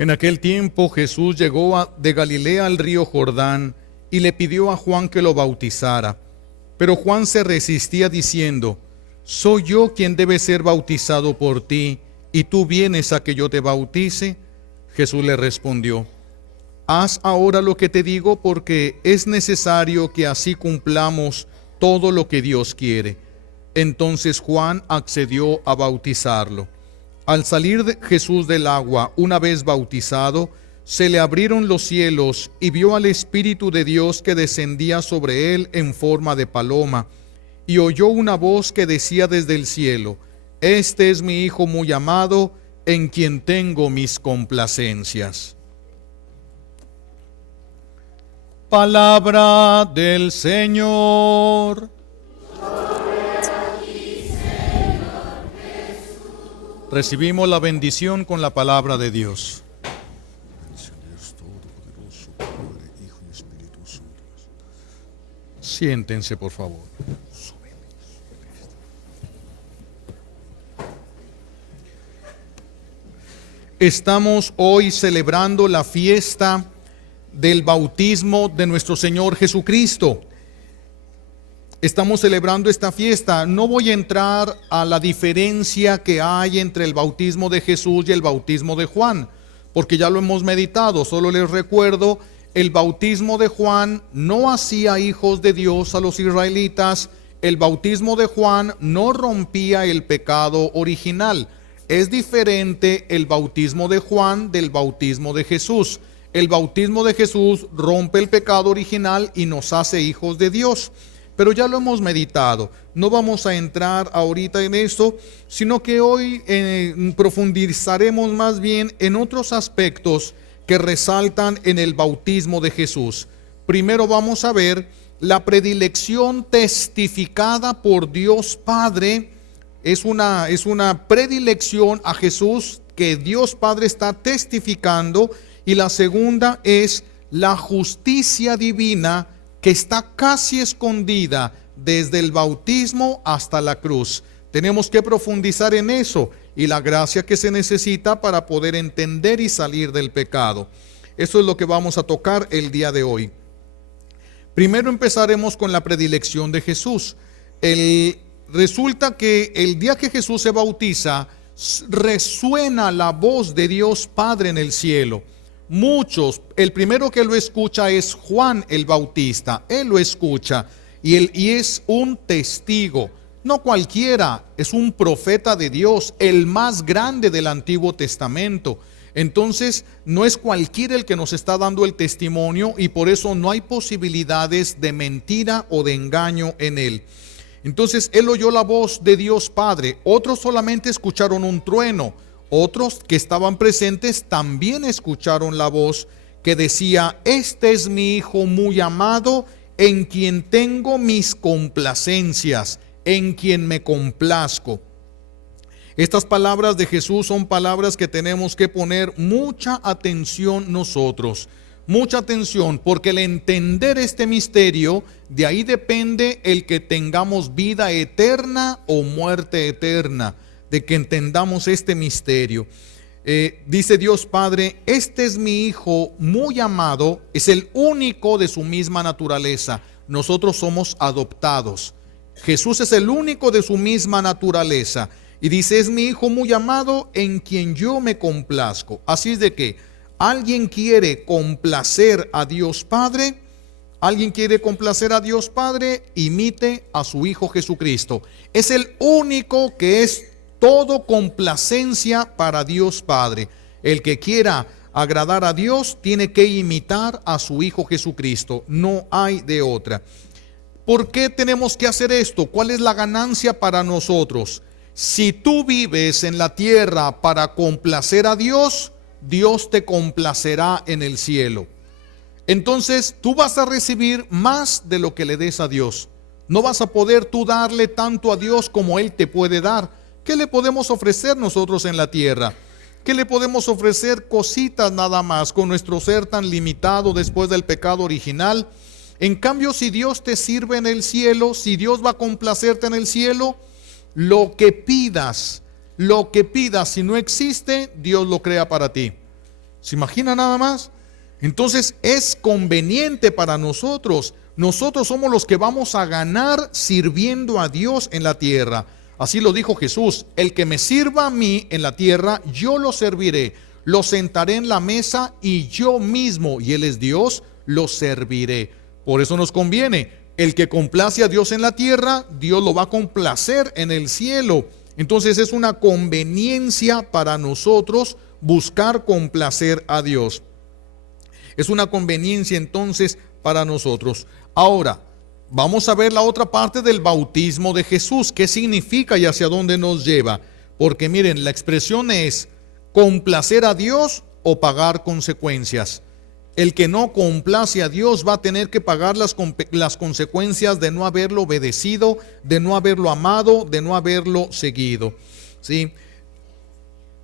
En aquel tiempo Jesús llegó de Galilea al río Jordán y le pidió a Juan que lo bautizara. Pero Juan se resistía diciendo: ¿soy yo quien debe ser bautizado por ti, y tú vienes a que yo te bautice? Jesús le respondió: haz ahora lo que te digo, porque es necesario que así cumplamos todo lo que Dios quiere. Entonces Juan accedió a bautizarlo. Al salir Jesús del agua, una vez bautizado, se le abrieron los cielos y vio al Espíritu de Dios que descendía sobre él en forma de paloma, y oyó una voz que decía desde el cielo: este es mi Hijo muy amado, en quien tengo mis complacencias. Palabra del Señor. Recibimos la bendición con la palabra de Dios. Siéntense, por favor. Estamos hoy celebrando la fiesta del bautismo de nuestro Señor Jesucristo. Estamos celebrando esta fiesta. No voy a entrar a la diferencia que hay entre el bautismo de Jesús y el bautismo de Juan, porque ya lo hemos meditado. Solo les recuerdo, el bautismo de Juan no hacía hijos de Dios a los israelitas. El bautismo de Juan no rompía el pecado original. Es diferente el bautismo de Juan del bautismo de Jesús. El bautismo de Jesús rompe el pecado original y nos hace hijos de Dios. Pero ya lo hemos meditado, no vamos a entrar ahorita en eso, sino que hoy profundizaremos más bien en otros aspectos que resaltan en el bautismo de Jesús. Primero vamos a ver la predilección testificada por Dios Padre. Es una predilección a Jesús que Dios Padre está testificando, y la segunda es la justicia divina que está casi escondida desde el bautismo hasta la cruz. Tenemos que profundizar en eso y la gracia que se necesita para poder entender y salir del pecado. Eso es lo que vamos a tocar el día de hoy. Primero empezaremos con la predilección de Jesús. Resulta que el día que Jesús se bautiza, resuena la voz de Dios Padre en el cielo. Muchos, el primero que lo escucha es Juan el Bautista. Él lo escucha y es un testigo, no cualquiera, es un profeta de Dios, el más grande del Antiguo Testamento. Entonces no es cualquiera el que nos está dando el testimonio, y por eso no hay posibilidades de mentira o de engaño en él. Entonces él oyó la voz de Dios Padre. Otros solamente escucharon un trueno. Otros que estaban presentes también escucharon la voz que decía: este es mi Hijo muy amado, en quien tengo mis complacencias, en quien me complazco. Estas palabras de Jesús son palabras que tenemos que poner mucha atención nosotros. Mucha atención, porque el entender este misterio, de ahí depende el que tengamos vida eterna o muerte eterna. De que entendamos este misterio. Dice Dios Padre: este es mi Hijo muy amado, es el único de su misma naturaleza. Nosotros somos adoptados. Jesús es el único de su misma naturaleza. Y dice: es mi Hijo muy amado, en quien yo me complazco. Así es de que alguien quiere complacer a Dios Padre. Alguien quiere complacer a Dios Padre, imite a su Hijo Jesucristo. Es el único que es todo complacencia para Dios Padre. El que quiera agradar a Dios tiene que imitar a su Hijo Jesucristo. No hay de otra. ¿Por qué tenemos que hacer esto? ¿Cuál es la ganancia para nosotros? Si tú vives en la tierra para complacer a Dios, Dios te complacerá en el cielo. Entonces tú vas a recibir más de lo que le des a Dios. No vas a poder tú darle tanto a Dios como Él te puede dar. ¿Qué le podemos ofrecer nosotros en la tierra? ¿Qué le podemos ofrecer? Cositas nada más, con nuestro ser tan limitado después del pecado original. En cambio, si Dios te sirve en el cielo, si Dios va a complacerte en el cielo, lo que pidas, si no existe, Dios lo crea para ti. ¿Se imagina nada más? Entonces es conveniente para nosotros. Nosotros somos los que vamos a ganar sirviendo a Dios en la tierra. Así lo dijo Jesús: el que me sirva a mí en la tierra, yo lo serviré. Lo sentaré en la mesa y yo mismo, y Él es Dios, lo serviré. Por eso nos conviene. El que complace a Dios en la tierra, Dios lo va a complacer en el cielo. Entonces es una conveniencia para nosotros buscar complacer a Dios. Es una conveniencia entonces para nosotros. Ahora, vamos a ver la otra parte del bautismo de Jesús. ¿Qué significa y hacia dónde nos lleva? Porque miren, la expresión es complacer a Dios o pagar consecuencias. El que no complace a Dios va a tener que pagar las consecuencias de no haberlo obedecido, de no haberlo amado, de no haberlo seguido. ¿Sí?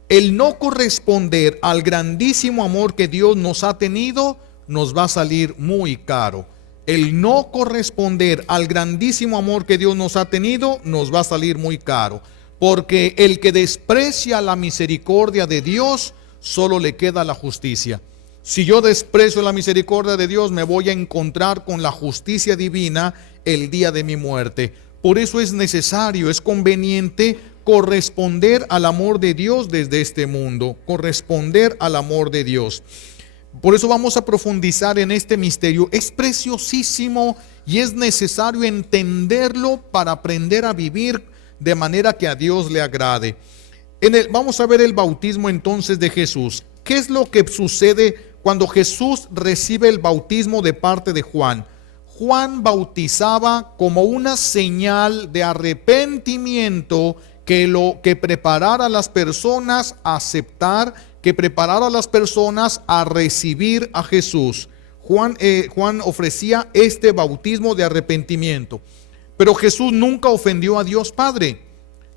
El no corresponder al grandísimo amor que Dios nos ha tenido nos va a salir muy caro. El no corresponder al grandísimo amor que Dios nos ha tenido nos va a salir muy caro. Porque el que desprecia la misericordia de Dios, solo le queda la justicia. Si yo desprecio la misericordia de Dios, me voy a encontrar con la justicia divina el día de mi muerte. Por eso es necesario, es conveniente corresponder al amor de Dios desde este mundo, corresponder al amor de Dios. Por eso vamos a profundizar en este misterio. Es preciosísimo y es necesario entenderlo para aprender a vivir de manera que a Dios le agrade. Vamos a ver el bautismo entonces de Jesús. ¿Qué es lo que sucede cuando Jesús recibe el bautismo de parte de Juan? Juan bautizaba como una señal de arrepentimiento que preparara a las personas a aceptar, que preparara a las personas a recibir a Jesús. Juan ofrecía este bautismo de arrepentimiento. Pero Jesús nunca ofendió a Dios Padre.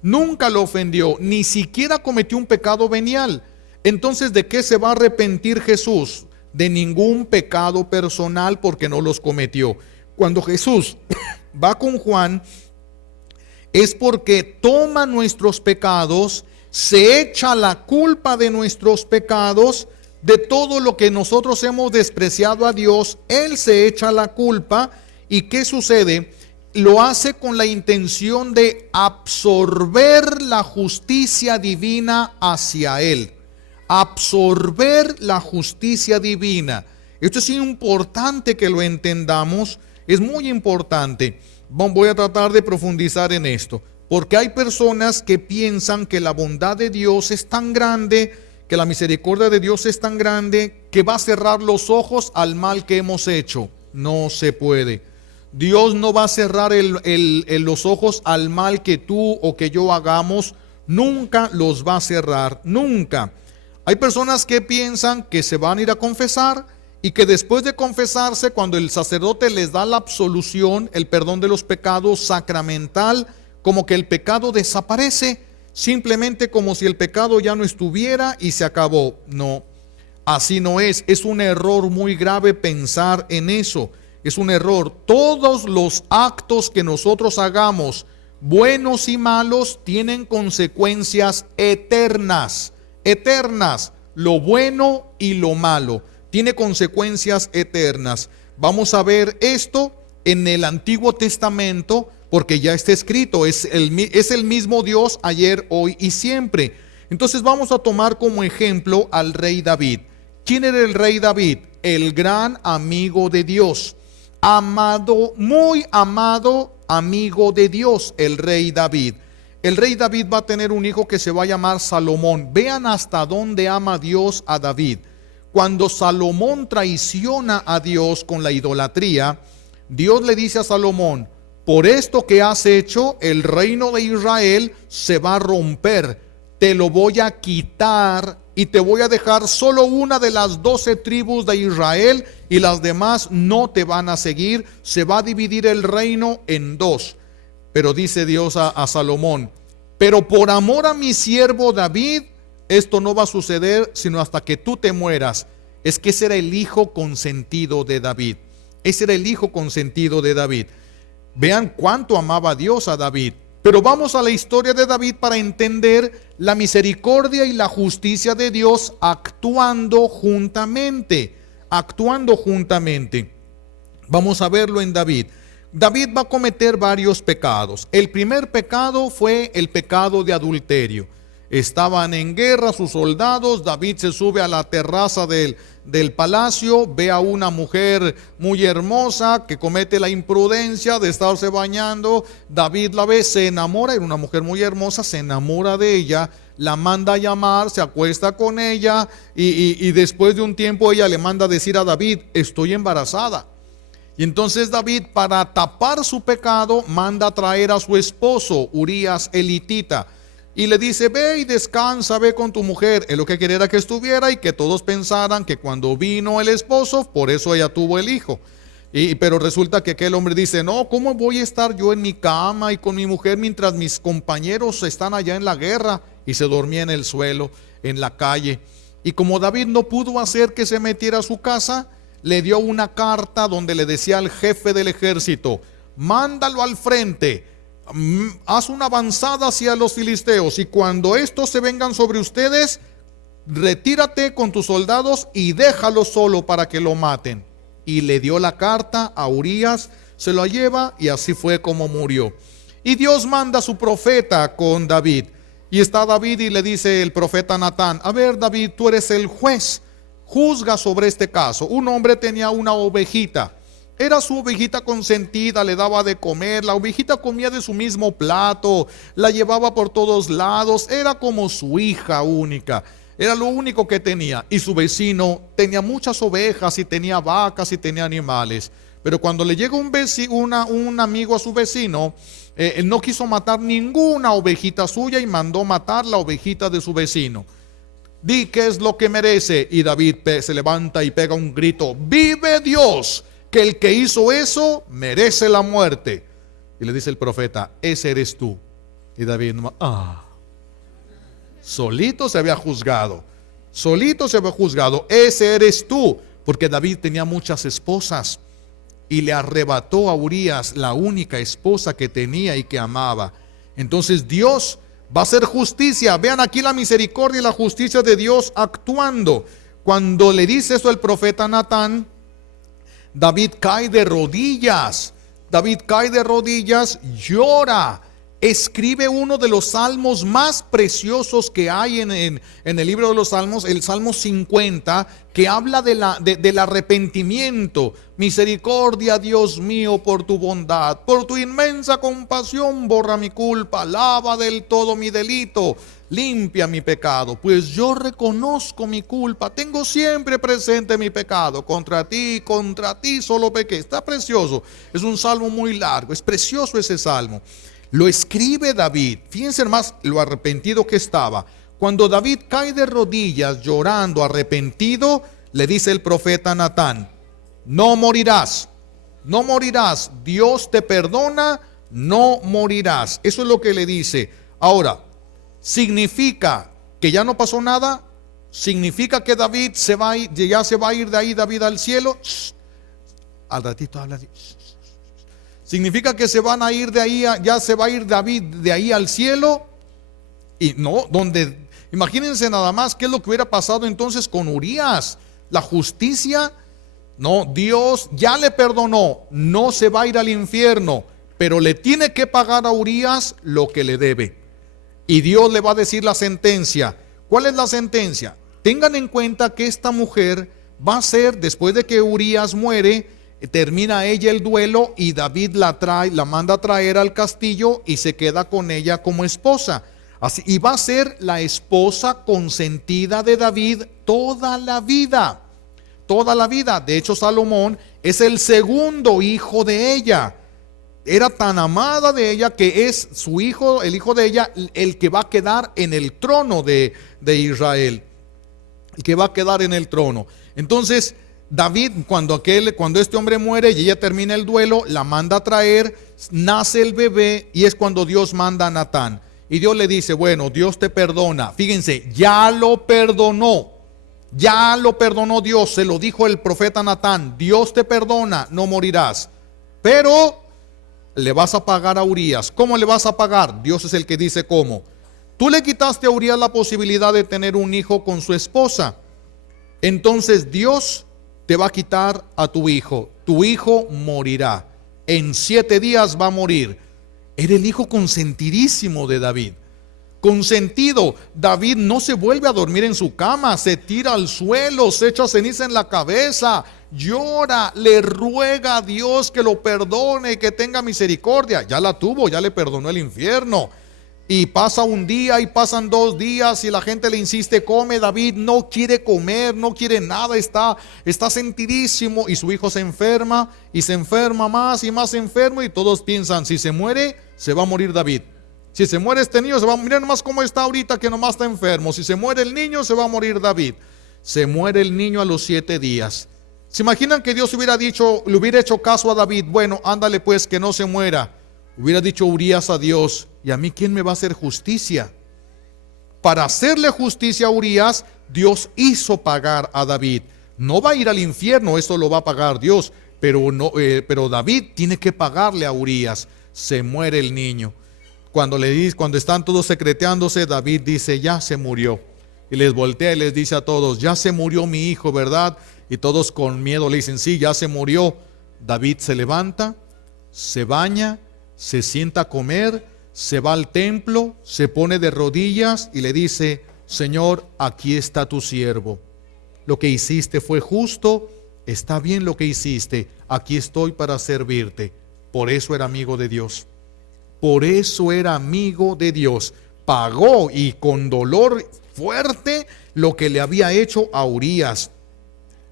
Nunca lo ofendió, ni siquiera cometió un pecado venial. Entonces, ¿de qué se va a arrepentir Jesús? De ningún pecado personal, porque no los cometió. Cuando Jesús va con Juan, es porque toma nuestros pecados, se echa la culpa de nuestros pecados, de todo lo que nosotros hemos despreciado a Dios. Él se echa la culpa. ¿Y qué sucede? Lo hace con la intención de absorber la justicia divina hacia Él. Absorber la justicia divina. Esto es importante que lo entendamos, es muy importante. Voy a tratar de profundizar en esto, porque hay personas que piensan que la bondad de Dios es tan grande, que la misericordia de Dios es tan grande, que va a cerrar los ojos al mal que hemos hecho. No se puede. Dios no va a cerrar los ojos al mal que tú o que yo hagamos. Nunca los va a cerrar, nunca. Hay personas que piensan que se van a ir a confesar y que después de confesarse, cuando el sacerdote les da la absolución, el perdón de los pecados sacramental, como que el pecado desaparece, simplemente como si el pecado ya no estuviera y se acabó. No, así no es. Es un error muy grave pensar en eso. Es un error. Todos los actos que nosotros hagamos, buenos y malos, tienen consecuencias eternas. Eternas. Lo bueno y lo malo tiene consecuencias eternas. Vamos a ver esto en el Antiguo Testamento, porque ya está escrito. Es el mismo Dios ayer, hoy y siempre. Entonces vamos a tomar como ejemplo al rey David. ¿Quién era el rey David? El gran amigo de Dios. Amado, muy amado amigo de Dios, el rey David. El rey David va a tener un hijo que se va a llamar Salomón. Vean hasta dónde ama Dios a David. Cuando Salomón traiciona a Dios con la idolatría, Dios le dice a Salomón: por esto que has hecho, el reino de Israel se va a romper. Te lo voy a quitar y te voy a dejar solo una de las 12 tribus de Israel, y las demás no te van a seguir. Se va a dividir el reino en dos. Pero dice Dios a Salomón: pero por amor a mi siervo David, esto no va a suceder sino hasta que tú te mueras. Es que ese era el hijo consentido de David. Ese era el hijo consentido de David. Vean cuánto amaba Dios a David. Pero vamos a la historia de David para entender la misericordia y la justicia de Dios actuando juntamente. Vamos a verlo en David. David va a cometer varios pecados. El primer pecado fue el pecado de adulterio. Estaban en guerra sus soldados. David se sube a la terraza del palacio, ve a una mujer muy hermosa que comete la imprudencia de estarse bañando. David la ve, se enamora, era una mujer muy hermosa, se enamora de ella, la manda a llamar, se acuesta con ella y después de un tiempo ella le manda a decir a David: estoy embarazada. Y entonces David, para tapar su pecado, manda a traer a su esposo Urías elitita y le dice: ve y descansa, ve con tu mujer. Él lo que quería era que estuviera y que todos pensaran que cuando vino el esposo, por eso ella tuvo el hijo. Pero resulta que aquel hombre dice: no, ¿cómo voy a estar yo en mi cama y con mi mujer mientras mis compañeros están allá en la guerra? Y se dormía en el suelo, en la calle. Y como David no pudo hacer que se metiera a su casa, le dio una carta donde le decía al jefe del ejército: mándalo al frente, haz una avanzada hacia los filisteos, y cuando estos se vengan sobre ustedes, retírate con tus soldados y déjalo solo para que lo maten. Y le dio la carta a Urías, se lo lleva, y así fue como murió. Y Dios manda a su profeta con David, y está David y le dice el profeta Natán: a ver, David, tú eres el juez, juzga sobre este caso. Un hombre tenía una ovejita, era su ovejita consentida, le daba de comer, la ovejita comía de su mismo plato, la llevaba por todos lados, era como su hija única, era lo único que tenía. Y su vecino tenía muchas ovejas y tenía vacas y tenía animales. Pero cuando le llega un amigo a su vecino, él no quiso matar ninguna ovejita suya y mandó matar la ovejita de su vecino. Di qué es lo que merece. Y David se levanta y pega un grito: vive Dios, que el que hizo eso merece la muerte. Y le dice el profeta: ese eres tú. Y David, solito se había juzgado, ese eres tú. Porque David tenía muchas esposas y le arrebató a Urías la única esposa que tenía y que amaba. Entonces Dios va a hacer justicia. Vean aquí la misericordia y la justicia de Dios actuando. Cuando le dice eso el profeta Natán, David cae de rodillas, llora, escribe uno de los salmos más preciosos que hay en el libro de los salmos, el Salmo 50, que habla del arrepentimiento. Misericordia, Dios mío, por tu bondad, por tu inmensa compasión, borra mi culpa, lava del todo mi delito, limpia mi pecado, pues yo reconozco mi culpa, tengo siempre presente mi pecado, contra ti solo pequé. Está precioso, es un salmo muy largo, es precioso ese salmo. Lo escribe David, fíjense más lo arrepentido que estaba. Cuando David cae de rodillas llorando, arrepentido, le dice el profeta Natán: no morirás, Dios te perdona, no morirás. Eso es lo que le dice. Ahora, ¿significa que ya no pasó nada? ¿Significa que David ya se va a ir de ahí David al cielo? Al ratito habla de... ¿Significa que se van a ir de ahí, ya se va a ir David de ahí al cielo? Y no, imagínense nada más qué es lo que hubiera pasado entonces con Urías. La justicia, no, Dios ya le perdonó, no se va a ir al infierno, pero le tiene que pagar a Urías lo que le debe. Y Dios le va a decir la sentencia. ¿Cuál es la sentencia? Tengan en cuenta que esta mujer va a ser, después de que Urías muere, termina ella el duelo y David la manda a traer al castillo y se queda con ella como esposa. Así, y va a ser la esposa consentida de David toda la vida. De hecho, Salomón es el segundo hijo de ella. Era tan amada de ella que es su hijo, el hijo de ella, el que va a quedar en el trono de Israel. El que va a quedar en el trono. Entonces, David, cuando este hombre muere y ella termina el duelo, la manda a traer, nace el bebé y es cuando Dios manda a Natán. Y Dios le dice: bueno, Dios te perdona. Fíjense, ya lo perdonó Dios, se lo dijo el profeta Natán: Dios te perdona, no morirás. Pero le vas a pagar a Urías. ¿Cómo le vas a pagar? Dios es el que dice cómo. Tú le quitaste a Urías la posibilidad de tener un hijo con su esposa. Entonces Dios te va a quitar a tu hijo. Tu hijo morirá. En 7 días va a morir. Era el hijo consentidísimo de David. Consentido. David no se vuelve a dormir en su cama, se tira al suelo, se echa ceniza en la cabeza, llora, le ruega a Dios que lo perdone, que tenga misericordia. Ya la tuvo, ya le perdonó el infierno. Y pasa un día y pasan 2 días y la gente le insiste, come. David no quiere comer, no quiere nada, está sentidísimo, y su hijo se enferma y se enferma más y más enfermo, y todos piensan, si se muere, se va a morir David. Si se muere este niño, se va a morir. Nomás como está ahorita, que nomás está enfermo. Si se muere el niño, se va a morir David. Se muere el niño a los 7 días. ¿Se imaginan que Dios hubiera dicho, le hubiera hecho caso a David? Bueno, ándale pues, que no se muera. Hubiera dicho Urías a Dios, ¿y a mí quién me va a hacer justicia? Para hacerle justicia a Urías, Dios hizo pagar a David. No va a ir al infierno, eso lo va a pagar Dios, pero David tiene que pagarle a Urías. Se muere el niño. Cuando están todos secreteándose, David dice, ya se murió. Y les voltea y les dice a todos, ya se murió mi hijo, ¿verdad? Y todos con miedo le dicen, sí, ya se murió. David se levanta, se baña, se sienta a comer, se va al templo, se pone de rodillas y le dice, Señor, aquí está tu siervo. Lo que hiciste fue justo, está bien lo que hiciste, aquí estoy para servirte. Por eso era amigo de Dios. Por eso era amigo de Dios. Pagó, y con dolor fuerte, lo que le había hecho a Urías.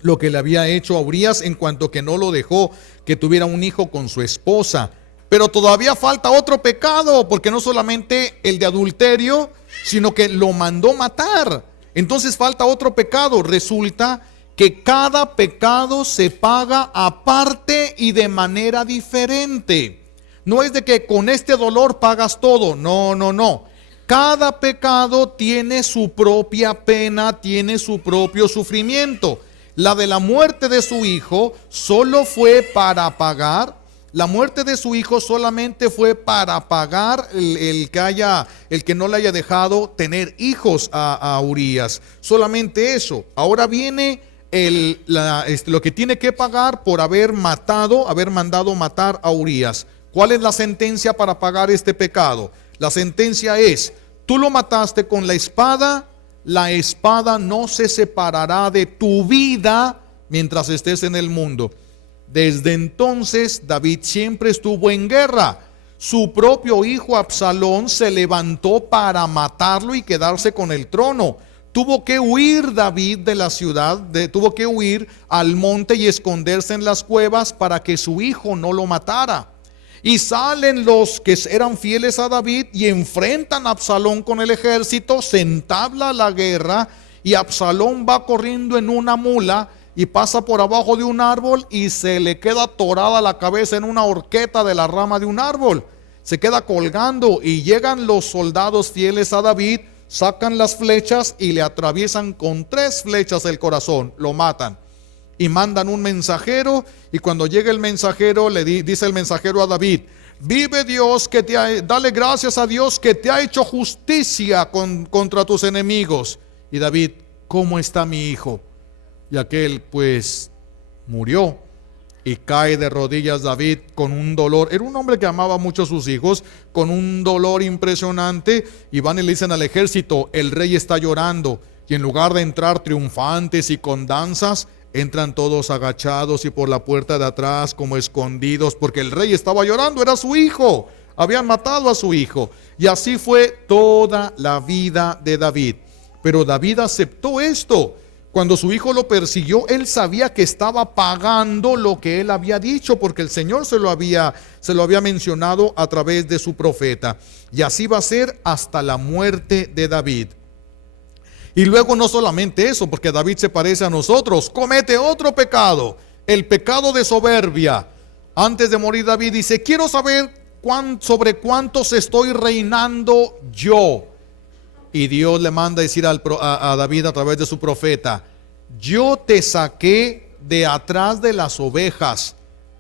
Lo que le había hecho a Urías en cuanto que no lo dejó que tuviera un hijo con su esposa. Pero todavía falta otro pecado, porque no solamente el de adulterio, sino que lo mandó matar. Entonces falta otro pecado. Resulta que cada pecado se paga aparte y de manera diferente. No es de que con este dolor pagas todo. No. Cada pecado tiene su propia pena, tiene su propio sufrimiento. La de la muerte de su hijo solo fue para pagar. La muerte de su hijo solamente fue para pagar el que no le haya dejado tener hijos a Urías. Solamente eso. Ahora viene lo que tiene que pagar por haber mandado matar a Urías. ¿Cuál es la sentencia para pagar este pecado? La sentencia es, tú lo mataste con la espada no se separará de tu vida mientras estés en el mundo. Desde entonces David siempre estuvo en guerra. Su propio hijo Absalón se levantó para matarlo y quedarse con el trono. Tuvo que huir David de la ciudad, tuvo que huir al monte y esconderse en las cuevas para que su hijo no lo matara. Y salen los que eran fieles a David y enfrentan a Absalón con el ejército, se entabla la guerra y Absalón va corriendo en una mula y pasa por abajo de un árbol y se le queda atorada la cabeza en una horqueta de la rama de un árbol. Se queda colgando y llegan los soldados fieles a David, sacan las flechas y le atraviesan con 3 flechas el corazón, lo matan. Y mandan un mensajero, y cuando llega el mensajero dice el mensajero a David, vive Dios, dale gracias a Dios que te ha hecho justicia contra tus enemigos. Y David, ¿cómo está mi hijo? Y aquel pues murió. Y cae de rodillas David con un dolor. Era un hombre que amaba mucho a sus hijos, con un dolor impresionante. Y van y le dicen al ejército, el rey está llorando. Y en lugar de entrar triunfantes y con danzas, entran todos agachados y por la puerta de atrás como escondidos, porque el rey estaba llorando, era su hijo, habían matado a su hijo. Y así fue toda la vida de David. Pero David aceptó esto. Cuando su hijo lo persiguió, él sabía que estaba pagando lo que él había dicho, porque el Señor se lo había mencionado a través de su profeta. Y así va a ser hasta la muerte de David. Y luego no solamente eso, porque David se parece a nosotros, comete otro pecado, el pecado de soberbia. Antes de morir David dice, quiero saber sobre cuántos estoy reinando yo. Y Dios le manda decir a David a través de su profeta, yo te saqué de atrás de las ovejas,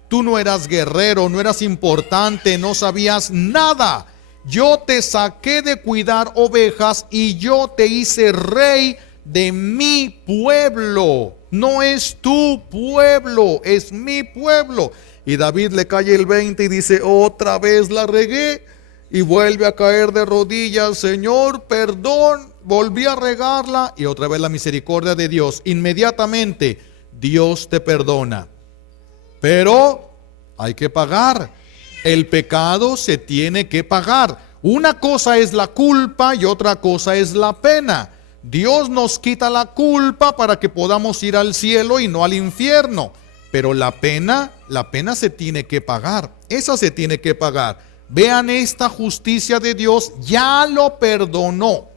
Tú no eras guerrero, no eras importante, no sabías nada. Yo te saqué de cuidar ovejas y yo te hice rey de mi pueblo. No es tu pueblo, es mi pueblo. Y David le cae el 20 y dice, otra vez la regué. Y vuelve a caer de rodillas, Señor, perdón, volví a regarla. Y otra vez la misericordia de Dios. Inmediatamente Dios te perdona. Pero hay que pagar. El pecado se tiene que pagar. Una cosa es la culpa y otra cosa es la pena. Dios nos quita la culpa para que podamos ir al cielo y no al infierno. Pero la pena se tiene que pagar. Esa se tiene que pagar. Vean esta justicia de Dios, ya lo perdonó.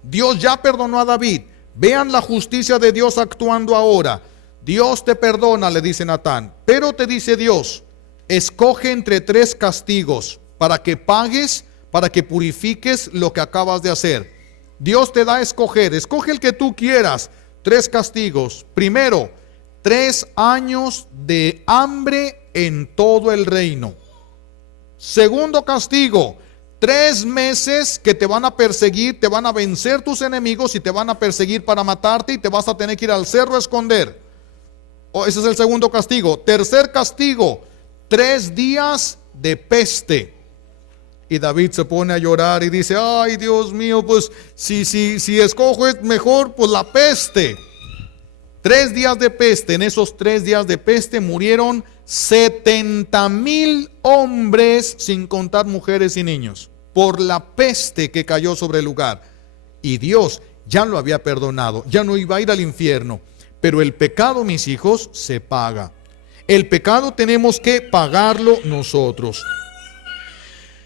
Dios ya perdonó a David. Vean la justicia de Dios actuando ahora. Dios te perdona, le dice Natán. Pero te dice Dios, escoge entre 3 castigos para que pagues, para que purifiques lo que acabas de hacer. Dios te da a escoger, escoge el que tú quieras. 3 castigos. Primero, 3 años de hambre en todo el reino. Segundo castigo, 3 meses que te van a perseguir, te van a vencer tus enemigos y te van a perseguir para matarte y te vas a tener que ir al cerro a esconder. Ese es el segundo castigo. Tercer castigo, 3 días de peste. Y David se pone a llorar y dice, ay Dios mío, pues si escojo es mejor, pues la peste. 3 días de peste. En esos 3 días de peste murieron 70,000 hombres, sin contar mujeres y niños, por la peste que cayó sobre el lugar. Y Dios ya lo había perdonado, ya no iba a ir al infierno. Pero el pecado, mis hijos, se paga. El pecado tenemos que pagarlo nosotros.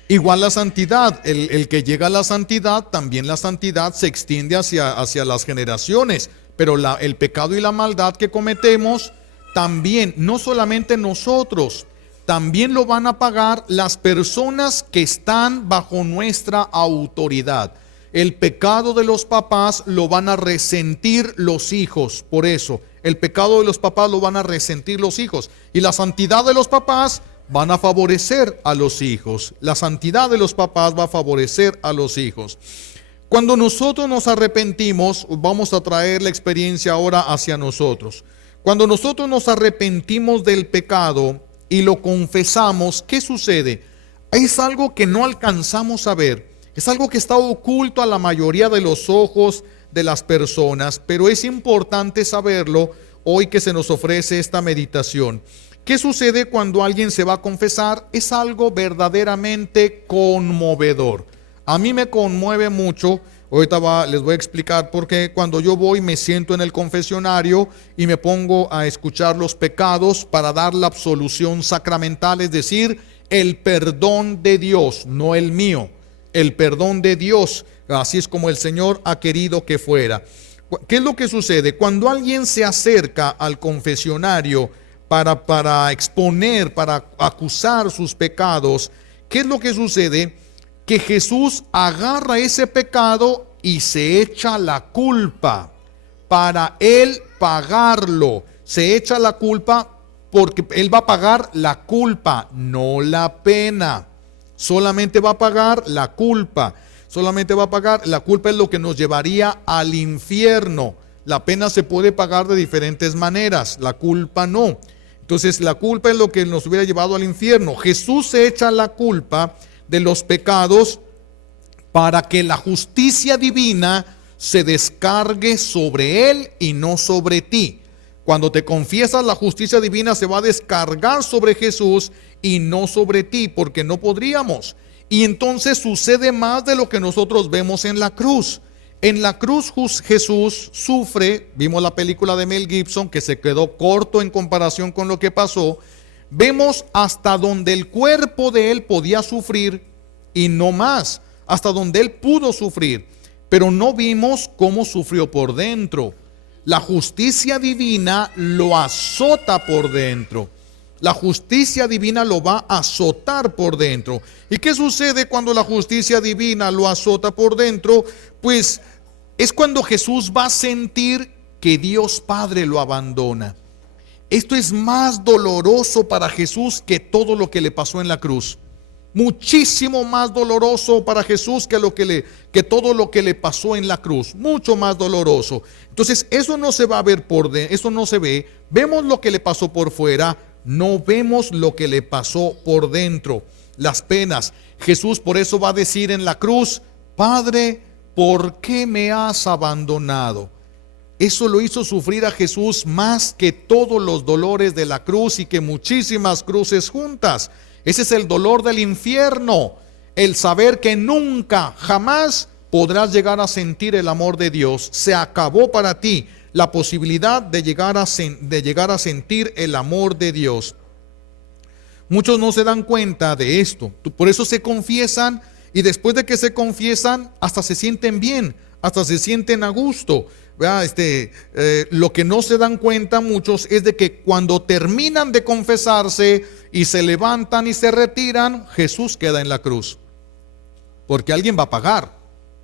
Igual la santidad, el que llega a la santidad, también la santidad se extiende hacia las generaciones. Pero el pecado y la maldad que cometemos, también, no solamente nosotros, también lo van a pagar las personas que están bajo nuestra autoridad. El pecado de los papás lo van a resentir los hijos. Por eso, el pecado de los papás lo van a resentir los hijos. Y la santidad de los papás van a favorecer a los hijos. La santidad de los papás va a favorecer a los hijos. Cuando nosotros nos arrepentimos, vamos a traer la experiencia ahora hacia nosotros. Cuando nosotros nos arrepentimos del pecado y lo confesamos, ¿qué sucede? Es algo que no alcanzamos a ver. Es algo que está oculto a la mayoría de los ojos de las personas, pero es importante saberlo hoy que se nos ofrece esta meditación. ¿Qué sucede cuando alguien se va a confesar? Es algo verdaderamente conmovedor. A mí me conmueve mucho. Ahorita les voy a explicar por qué. Cuando yo voy, me siento en el confesionario y me pongo a escuchar los pecados para dar la absolución sacramental, es decir, el perdón de Dios, no el mío. El perdón de Dios, así es como el Señor ha querido que fuera. ¿Qué es lo que sucede? Cuando alguien se acerca al confesionario para exponer, para acusar sus pecados, ¿qué es lo que sucede? Que Jesús agarra ese pecado y se echa la culpa para Él pagarlo. Se echa la culpa porque Él va a pagar la culpa, no la pena. Solamente va a pagar la culpa. Solamente va a pagar la culpa, es lo que nos llevaría al infierno. La pena se puede pagar de diferentes maneras, la culpa no. Entonces la culpa es lo que nos hubiera llevado al infierno. Jesús se echa la culpa de los pecados para que la justicia divina se descargue sobre Él y no sobre ti. Cuando te confiesas, la justicia divina se va a descargar sobre Jesús y no sobre ti, porque no podríamos. Y entonces sucede más de lo que nosotros vemos en la cruz. En la cruz Jesús sufre, vimos la película de Mel Gibson que se quedó corto en comparación con lo que pasó. Vemos hasta donde el cuerpo de Él podía sufrir y no más, hasta donde Él pudo sufrir, pero no vimos cómo sufrió por dentro. La justicia divina lo azota por dentro. La justicia divina lo va a azotar por dentro. ¿Y qué sucede cuando la justicia divina lo azota por dentro? Pues es cuando Jesús va a sentir que Dios Padre lo abandona. Esto es más doloroso para Jesús que todo lo que le pasó en la cruz. Muchísimo más doloroso para Jesús que todo lo que le pasó en la cruz. Mucho más doloroso. Entonces, eso no se va a ver eso no se ve. Vemos lo que le pasó por fuera, no vemos lo que le pasó por dentro. Las penas. Jesús por eso va a decir en la cruz: Padre, ¿por qué me has abandonado? Eso lo hizo sufrir a Jesús más que todos los dolores de la cruz y que muchísimas cruces juntas. Ese es el dolor del infierno, el saber que nunca, jamás podrás llegar a sentir el amor de Dios. Se acabó para ti la posibilidad de llegar a sentir el amor de Dios. Muchos no se dan cuenta de esto, por eso se confiesan, y después de que se confiesan hasta se sienten bien, hasta se sienten a gusto. Lo que no se dan cuenta muchos es de que cuando terminan de confesarse y se levantan y se retiran, Jesús queda en la cruz, porque alguien va a pagar.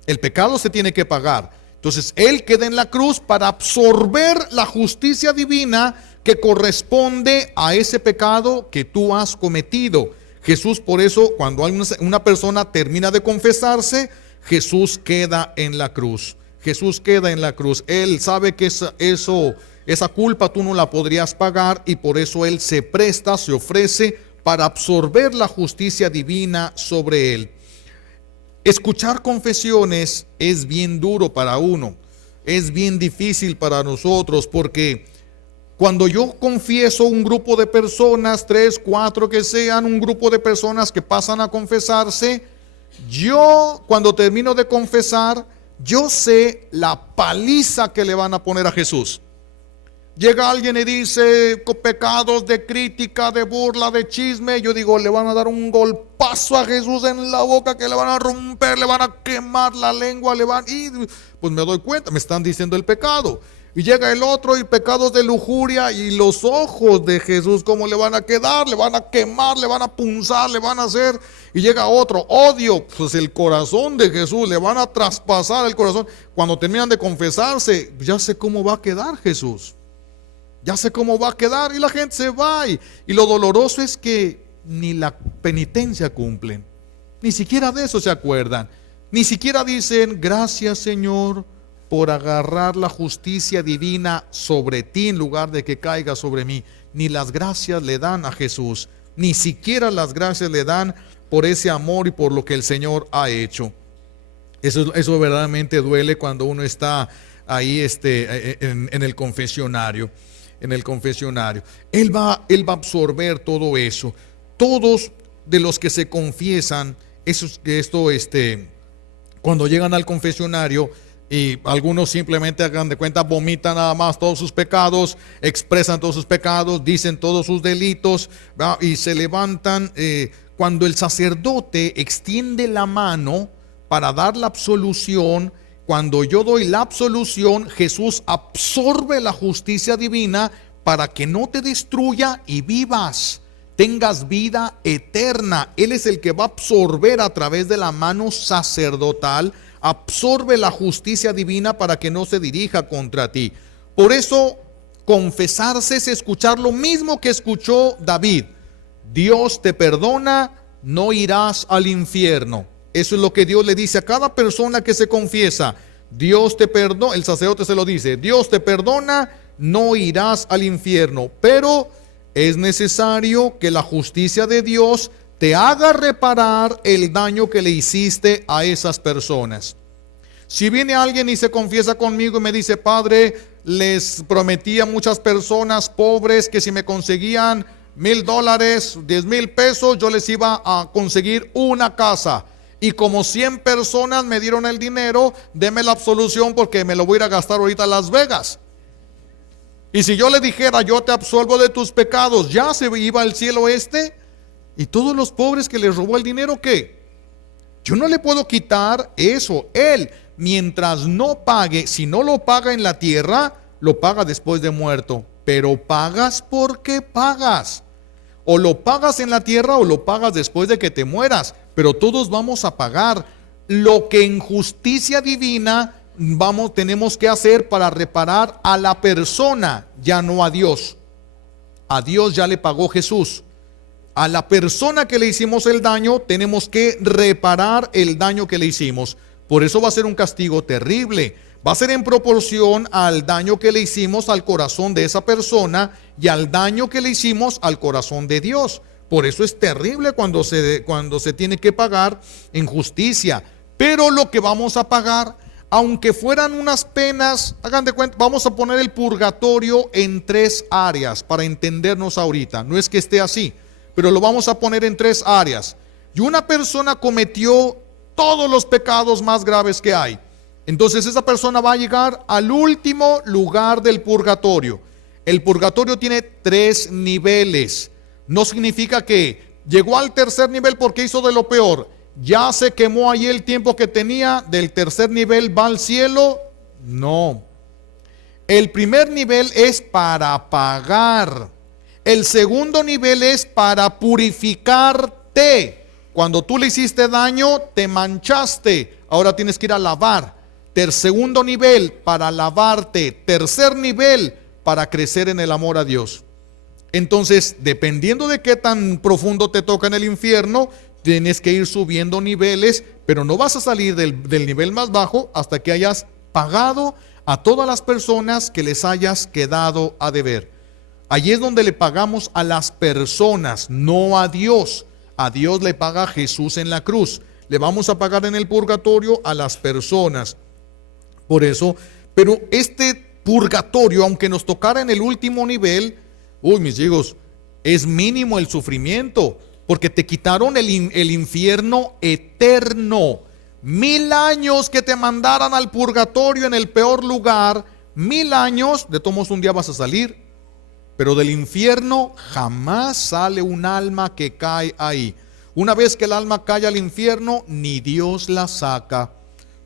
El pecado se tiene que pagar. Entonces Él queda en la cruz para absorber la justicia divina que corresponde a ese pecado que tú has cometido. Jesús, por eso, cuando una persona termina de confesarse, Jesús queda en la cruz. Jesús queda en la cruz. Él sabe que esa culpa tú no la podrías pagar, y por eso Él se presta, se ofrece para absorber la justicia divina sobre Él. Escuchar confesiones es bien duro para uno, es bien difícil para nosotros, porque cuando yo confieso, un grupo de personas, 3, 4 que sean, un grupo de personas que pasan a confesarse, yo cuando termino de confesar, yo sé la paliza que le van a poner a Jesús. Llega alguien y dice pecados de crítica, de burla, de chisme. Yo digo, le van a dar un golpazo a Jesús en la boca, que le van a romper, le van a quemar la lengua, y pues me doy cuenta, me están diciendo el pecado. Y llega el otro y pecados de lujuria, y los ojos de Jesús cómo le van a quedar, le van a quemar, le van a punzar, le van a hacer. Y llega otro, odio, pues el corazón de Jesús, le van a traspasar el corazón. Cuando terminan de confesarse, ya sé cómo va a quedar Jesús. Ya sé cómo va a quedar, y la gente se va. Y lo doloroso es que ni la penitencia cumplen, ni siquiera de eso se acuerdan, ni siquiera dicen gracias Señor por agarrar la justicia divina sobre ti en lugar de que caiga sobre mí. Ni las gracias le dan a Jesús, ni siquiera las gracias le dan por ese amor y por lo que el Señor ha hecho. Eso verdaderamente duele cuando uno está ahí en el confesionario. En el confesionario, Él va a absorber todo eso. Todos de los que se confiesan, cuando llegan al confesionario, y algunos simplemente, hagan de cuenta, vomitan nada más todos sus pecados, expresan todos sus pecados, dicen todos sus delitos, ¿verdad? Y se levantan. Cuando el sacerdote extiende la mano para dar la absolución, cuando yo doy la absolución, Jesús absorbe la justicia divina para que no te destruya y vivas, tengas vida eterna. Él es el que va a absorber a través de la mano sacerdotal, absorbe la justicia divina para que no se dirija contra ti. Por eso confesarse es escuchar lo mismo que escuchó David: Dios te perdona, no irás al infierno. Eso es lo que Dios le dice a cada persona que se confiesa. Dios te perdona, el sacerdote se lo dice: Dios te perdona, no irás al infierno. Pero es necesario que la justicia de Dios te haga reparar el daño que le hiciste a esas personas. Si viene alguien y se confiesa conmigo y me dice: Padre, les prometí a muchas personas pobres que si me conseguían $1,000, 10,000 pesos, yo les iba a conseguir una casa. Y como 100 personas me dieron el dinero, deme la absolución porque me lo voy a ir a gastar ahorita a Las Vegas. Y si yo le dijera: yo te absolvo de tus pecados, ¿ya se iba al cielo ? Y todos los pobres que les robó el dinero, ¿qué? Yo no le puedo quitar eso. Él, mientras no pague, si no lo paga en la tierra, lo paga después de muerto. Pero pagas porque pagas. O lo pagas en la tierra o lo pagas después de que te mueras. Pero todos vamos a pagar lo que en justicia divina tenemos que hacer para reparar a la persona, ya no a Dios. A Dios ya le pagó Jesús. A la persona que le hicimos el daño, tenemos que reparar el daño que le hicimos. Por eso va a ser un castigo terrible. Va a ser en proporción al daño que le hicimos al corazón de esa persona y al daño que le hicimos al corazón de Dios. Por eso es terrible cuando se tiene que pagar en justicia. Pero lo que vamos a pagar, aunque fueran unas penas, hagan de cuenta, vamos a poner el purgatorio en 3 áreas para entendernos ahorita. No es que esté así, pero lo vamos a poner en 3 áreas. Y una persona cometió todos los pecados más graves que hay. Entonces esa persona va a llegar al último lugar del purgatorio. El purgatorio tiene 3 niveles. No significa que llegó al tercer nivel porque hizo de lo peor. Ya se quemó ahí el tiempo que tenía, del tercer nivel va al cielo. No. El primer nivel es para pagar. El segundo nivel es para purificarte. Cuando tú le hiciste daño, te manchaste. Ahora tienes que ir a lavar. Segundo nivel, para lavarte. Tercer nivel, para crecer en el amor a Dios. Entonces, dependiendo de qué tan profundo te toca en el infierno, tienes que ir subiendo niveles, pero no vas a salir del nivel más bajo hasta que hayas pagado a todas las personas que les hayas quedado a deber. Allí es donde le pagamos a las personas, no a Dios. A Dios le paga Jesús en la cruz. Le vamos a pagar en el purgatorio a las personas. Por eso, pero este purgatorio, aunque nos tocara en el último nivel, mis hijos, es mínimo el sufrimiento, porque te quitaron el infierno eterno. 1000 años que te mandaran al purgatorio en el peor lugar, 1000 años, de todos modos un día vas a salir, pero del infierno jamás sale un alma que cae ahí. Una vez que el alma cae al infierno, ni Dios la saca,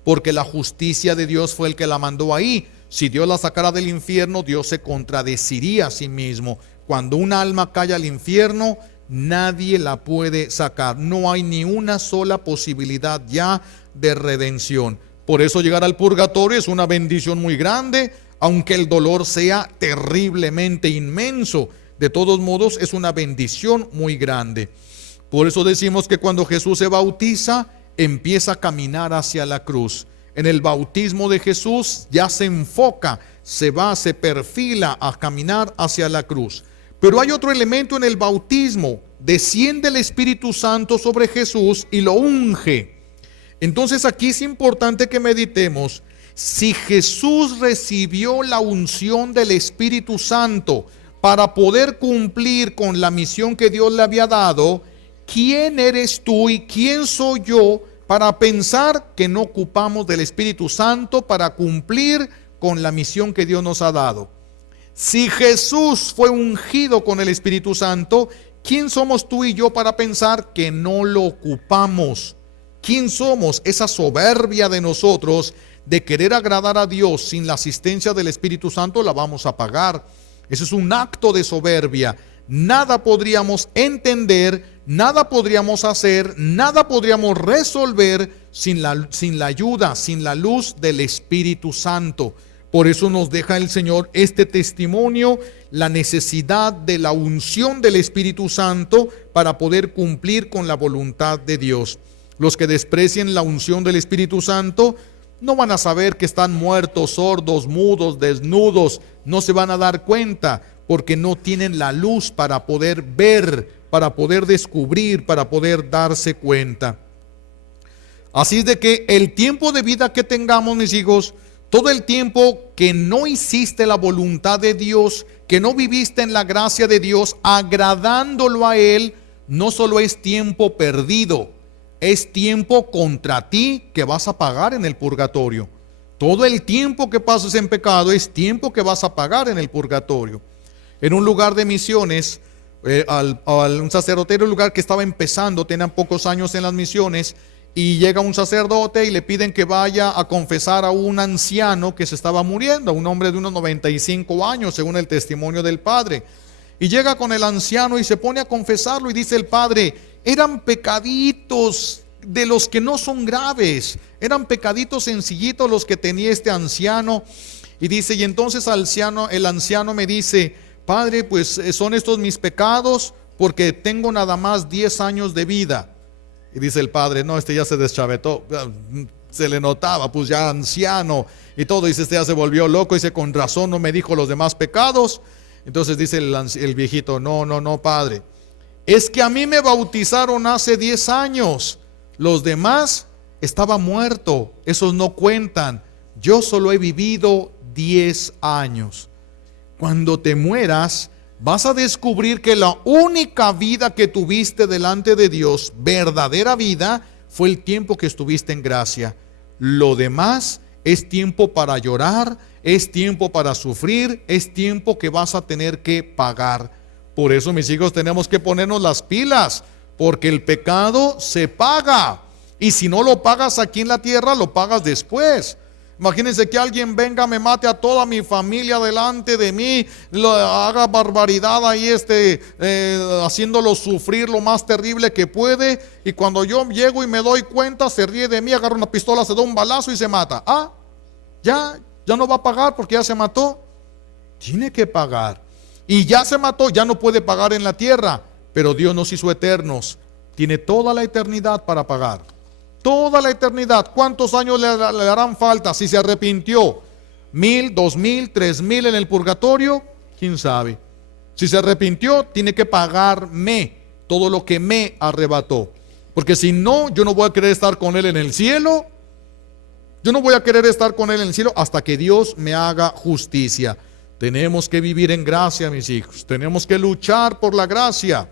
porque la justicia de Dios fue el que la mandó ahí. Si Dios la sacara del infierno, Dios se contradeciría a sí mismo. Cuando un alma cae al infierno, nadie la puede sacar. No hay ni una sola posibilidad ya de redención. Por eso llegar al purgatorio es una bendición muy grande, aunque el dolor sea terriblemente inmenso. De todos modos, es una bendición muy grande. Por eso decimos que cuando Jesús se bautiza, empieza a caminar hacia la cruz. En el bautismo de Jesús ya se enfoca, se perfila a caminar hacia la cruz. Pero hay otro elemento en el bautismo. Desciende el Espíritu Santo sobre Jesús y lo unge. Entonces aquí es importante que meditemos. Si Jesús recibió la unción del Espíritu Santo para poder cumplir con la misión que Dios le había dado, ¿quién eres tú y quién soy yo para pensar que no ocupamos del Espíritu Santo para cumplir con la misión que Dios nos ha dado? Si Jesús fue ungido con el Espíritu Santo, ¿quién somos tú y yo para pensar que no lo ocupamos? ¿Quién somos? Esa soberbia de nosotros de querer agradar a Dios sin la asistencia del Espíritu Santo la vamos a pagar. Eso es un acto de soberbia. Nada podríamos entender, nada podríamos hacer, nada podríamos resolver sin la ayuda, sin la luz del Espíritu Santo. Por eso nos deja el Señor este testimonio, la necesidad de la unción del Espíritu Santo para poder cumplir con la voluntad de Dios. Los que desprecien la unción del Espíritu Santo no van a saber que están muertos, sordos, mudos, desnudos, no se van a dar cuenta porque no tienen la luz para poder ver, para poder descubrir, para poder darse cuenta. Así es de que el tiempo de vida que tengamos, mis hijos, todo el tiempo que no hiciste la voluntad de Dios, que no viviste en la gracia de Dios, agradándolo a Él, no solo es tiempo perdido, es tiempo contra ti que vas a pagar en el purgatorio. Todo el tiempo que pases en pecado es tiempo que vas a pagar en el purgatorio. En un lugar de misiones, un sacerdote era un lugar que estaba empezando, tenían pocos años en las misiones, y llega un sacerdote y le piden que vaya a confesar a un anciano que se estaba muriendo, un hombre de unos 95 años, según el testimonio del padre. Y llega con el anciano y se pone a confesarlo y dice el padre: eran pecaditos de los que no son graves, eran pecaditos sencillitos los que tenía este anciano. Y dice, y entonces el anciano me dice: Padre, pues son estos mis pecados porque tengo nada más 10 años de vida. Y dice el padre, no, este ya se deschavetó, se le notaba, pues ya anciano y todo. Dice, este ya se volvió loco, dice, con razón no me dijo los demás pecados. Entonces dice el viejito, no, padre, es que a mí me bautizaron hace 10 años, los demás estaba muerto, esos no cuentan, yo solo he vivido 10 años. Cuando te mueras, vas a descubrir que la única vida que tuviste delante de Dios, verdadera vida, fue el tiempo que estuviste en gracia. Lo demás es tiempo para llorar, es tiempo para sufrir, es tiempo que vas a tener que pagar. Por eso, mis hijos, tenemos que ponernos las pilas, porque el pecado se paga. Y si no lo pagas aquí en la tierra, lo pagas después. Imagínense que alguien venga, me mate a toda mi familia delante de mí, haga barbaridad ahí, haciéndolo sufrir lo más terrible que puede, y cuando yo llego y me doy cuenta, se ríe de mí, agarra una pistola, se da un balazo y se mata. Ya no va a pagar porque ya se mató. Tiene que pagar. Y ya se mató, ya no puede pagar en la tierra, pero Dios nos hizo eternos. Tiene toda la eternidad para pagar. Toda la eternidad. ¿Cuántos años le harán falta si se arrepintió? 1000, 2000, 3000 en el purgatorio, quién sabe. Si se arrepintió, tiene que pagarme todo lo que me arrebató. Porque si no, yo no voy a querer estar con Él en el cielo. Yo no voy a querer estar con Él en el cielo hasta que Dios me haga justicia. Tenemos que vivir en gracia, mis hijos. Tenemos que luchar por la gracia.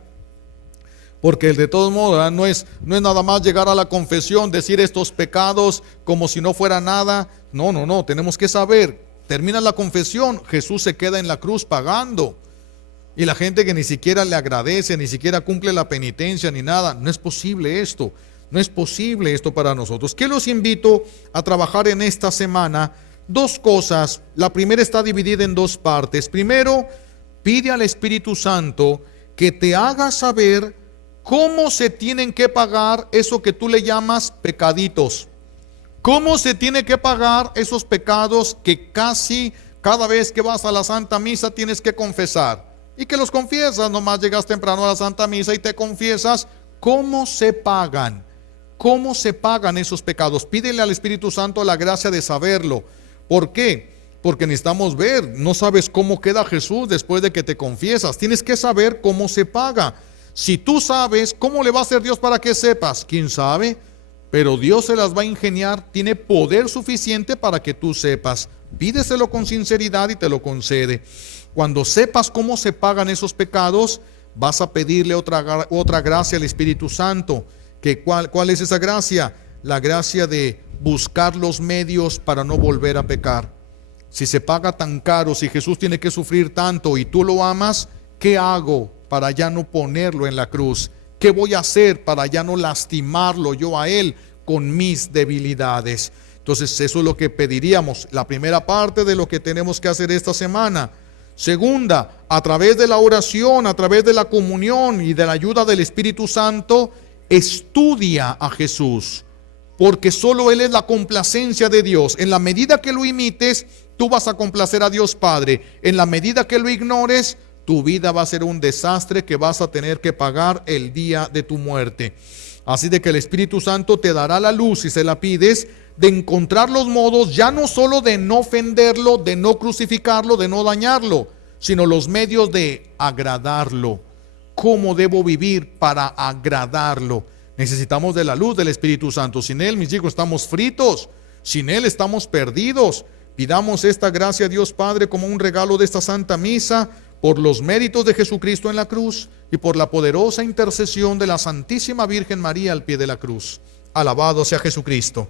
Porque de todos modos no es nada más llegar a la confesión, decir estos pecados como si no fuera nada. No, tenemos que saber, termina la confesión, Jesús se queda en la cruz pagando. Y la gente que ni siquiera le agradece, ni siquiera cumple la penitencia ni nada, no es posible esto. No es posible esto para nosotros. ¿Qué los invito a trabajar en esta semana? Dos cosas. La primera está dividida en dos partes. Primero, pide al Espíritu Santo que te haga saber cómo se tienen que pagar eso que tú le llamas pecaditos. ¿Cómo se tiene que pagar esos pecados que casi cada vez que vas a la Santa Misa tienes que confesar? Y que los confiesas, nomás llegas temprano a la Santa Misa y te confiesas. ¿Cómo se pagan? ¿Cómo se pagan esos pecados? Pídele al Espíritu Santo la gracia de saberlo. ¿Por qué? Porque necesitamos ver. No sabes cómo queda Jesús después de que te confiesas. Tienes que saber cómo se paga. Si tú sabes, ¿cómo le va a hacer Dios para que sepas? ¿Quién sabe? Pero Dios se las va a ingeniar, tiene poder suficiente para que tú sepas. Pídeselo con sinceridad y te lo concede. Cuando sepas cómo se pagan esos pecados, vas a pedirle otra gracia al Espíritu Santo. ¿Cuál es esa gracia? La gracia de buscar los medios para no volver a pecar. Si se paga tan caro, si Jesús tiene que sufrir tanto y tú lo amas, ¿qué hago para ya no ponerlo en la cruz? ¿Qué voy a hacer para ya no lastimarlo yo a Él con mis debilidades? Entonces eso es lo que pediríamos, la primera parte de lo que tenemos que hacer esta semana. Segunda, a través de la oración, a través de la comunión y de la ayuda del Espíritu Santo, estudia a Jesús, porque solo Él es la complacencia de Dios. En la medida que lo imites, tú vas a complacer a Dios Padre. En la medida que lo ignores, tu vida va a ser un desastre que vas a tener que pagar el día de tu muerte. Así de que el Espíritu Santo te dará la luz, si se la pides, de encontrar los modos, ya no solo de no ofenderlo, de no crucificarlo, de no dañarlo, sino los medios de agradarlo. ¿Cómo debo vivir para agradarlo? Necesitamos de la luz del Espíritu Santo. Sin Él, mis hijos, estamos fritos. Sin Él estamos perdidos. Pidamos esta gracia a Dios Padre como un regalo de esta Santa Misa, por los méritos de Jesucristo en la cruz y por la poderosa intercesión de la Santísima Virgen María al pie de la cruz. Alabado sea Jesucristo.